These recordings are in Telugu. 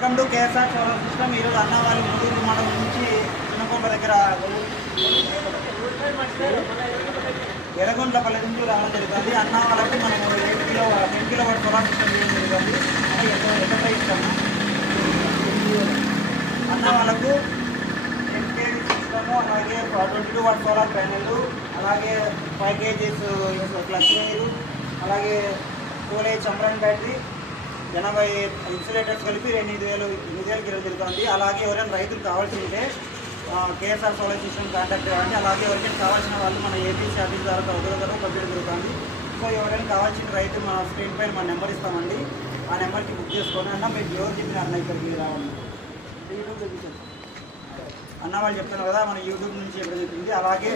Welcome to KSR solar system. ఈరోజు అన్నవారి ముదూరు మండలం నుంచి చిన్నకొండ దగ్గర ఎర్రగొండ్లపల్లి నుంచి రావడం జరుగుతుంది. అన్న వాళ్ళకి మనం 10 కిలోవాట్ సోలార్ సిస్టమ్ చేయడం జరుగుతుంది. ఎంత ఇస్తాము అన్న వాళ్ళకు 10 kV సిస్టము, అలాగే 22 వాట్ సోలార్ ప్యానెల్, అలాగే 5 kgs క్లచ్ వైరు, అలాగే 12 చంబ్రాన్ బ్యాటరీ, 80 ఇన్సులేటర్స్ కలిపి 8,000 ఇవ్వడం జరుగుతుంది. అలాగే ఎవరైనా రైతులు కావాల్సి ఉంటే కేఎస్ఆర్ సోలార్ సిస్టమ్ కాంటాక్ట్ అవ్వండి. అలాగే ఎవరికైనా కావాల్సిన వాళ్ళు మన ఏపీసీ ఆఫీస్ ద్వారా పంపించడం జరుగుతుంది. సో ఎవరైనా కావాల్సిన రైతు మన స్క్రీన్ పైన మన నెంబర్ ఇస్తామండి. ఆ నెంబర్కి బుక్ చేసుకోండి. అన్న మీరు ఎవరు చెప్పిన అన్న ఇక్కడికి రావాలి యూట్యూబ్ చూపించారు అన్న వాళ్ళు చెప్తున్నారు కదా, మన యూట్యూబ్ నుంచి ఎక్కడ చెప్పింది. అలాగే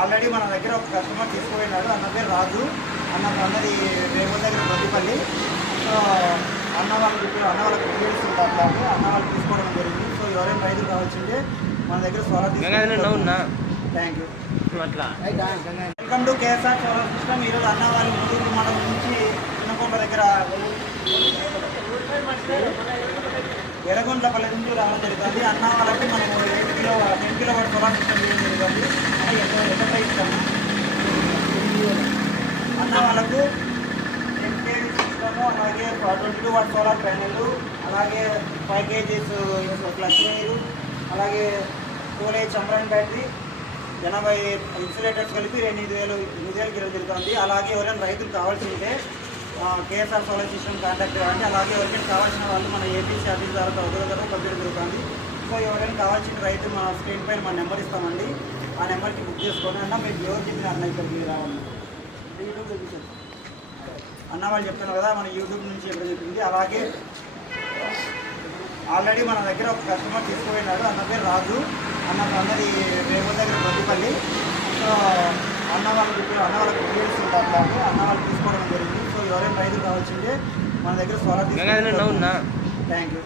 ఆల్రెడీ మన దగ్గర ఒక కస్టమర్ తీసుకుపోయినాడు. అన్న పేరు రాజు. అన్నది రేపు దగ్గర ప్రతిపల్లి. సో అన్న వాళ్ళకి డీటెయిల్స్ ఉంటారు. అన్న వాళ్ళు తీసుకోవడం జరిగింది. సో ఎవరైనా రైతులు కావాల్సిందే మన దగ్గర solar thank you. Welcome to KSR solar system. ఈరోజు అన్నవారి ముదూరు మండలం నుంచి చిన్నకొండ దగ్గర ఎర్రగొండ్లపల్లి నుంచి రావడం జరుగుతుంది. అన్న వాళ్ళకి మనం 10 కిలోవాట్ సోలార్ సిస్టమ్ చేయడం జరుగుతుంది. ఎంత ఇస్తాము అన్న వాళ్ళకు 10 kV సిస్టము, అలాగే 22 వాట్ సోలార్ ప్యానెల్, అలాగే 5 kgs క్లచ్ వైరు, అలాగే 12 చంబ్రాన్ బ్యాటరీ, 80 ఇన్సులేటర్స్ కలిపి 8,000 ఇవ్వడం జరుగుతుంది. అలాగే ఎవరైనా రైతులు కావాల్సి ఉంటే కేఎస్ఆర్ సోలార్ సిస్టమ్ కాంటాక్ట్ అవ్వండి. అలాగే ఎవరికైనా కావాల్సిన వాళ్ళు మన ఏపీసీ ఆఫీస్ ద్వారా పంపించడం జరుగుతుంది. సో ఎవరైనా కావాల్సిన రైతు మన స్క్రీన్ పైన మన నెంబర్ ఇస్తామండి. ఆ నెంబర్కి బుక్ చేసుకోండి. అన్న మీరు ఎవరు చెప్పిన అన్న ఇక్కడికి రావాలి యూట్యూబ్ చూపించారు అన్న వాళ్ళు చెప్తున్నారు కదా, మన యూట్యూబ్ నుంచి ఎక్కడ చెప్పింది. అలాగే ఆల్రెడీ మన దగ్గర ఒక కస్టమర్ తీసుకుపోయినాడు. అన్న పేరు రాజు. అన్నది రేపు దగ్గర ప్రతిపల్లి. సో అన్న వాళ్ళకి డీటెయిల్స్ ఉంటారు. అన్న వాళ్ళు తీసుకోవడం జరిగింది. సో ఎవరైనా రైతులు కావాల్సిందే మన దగ్గర సోలార్ థ్యాంక్ యూ.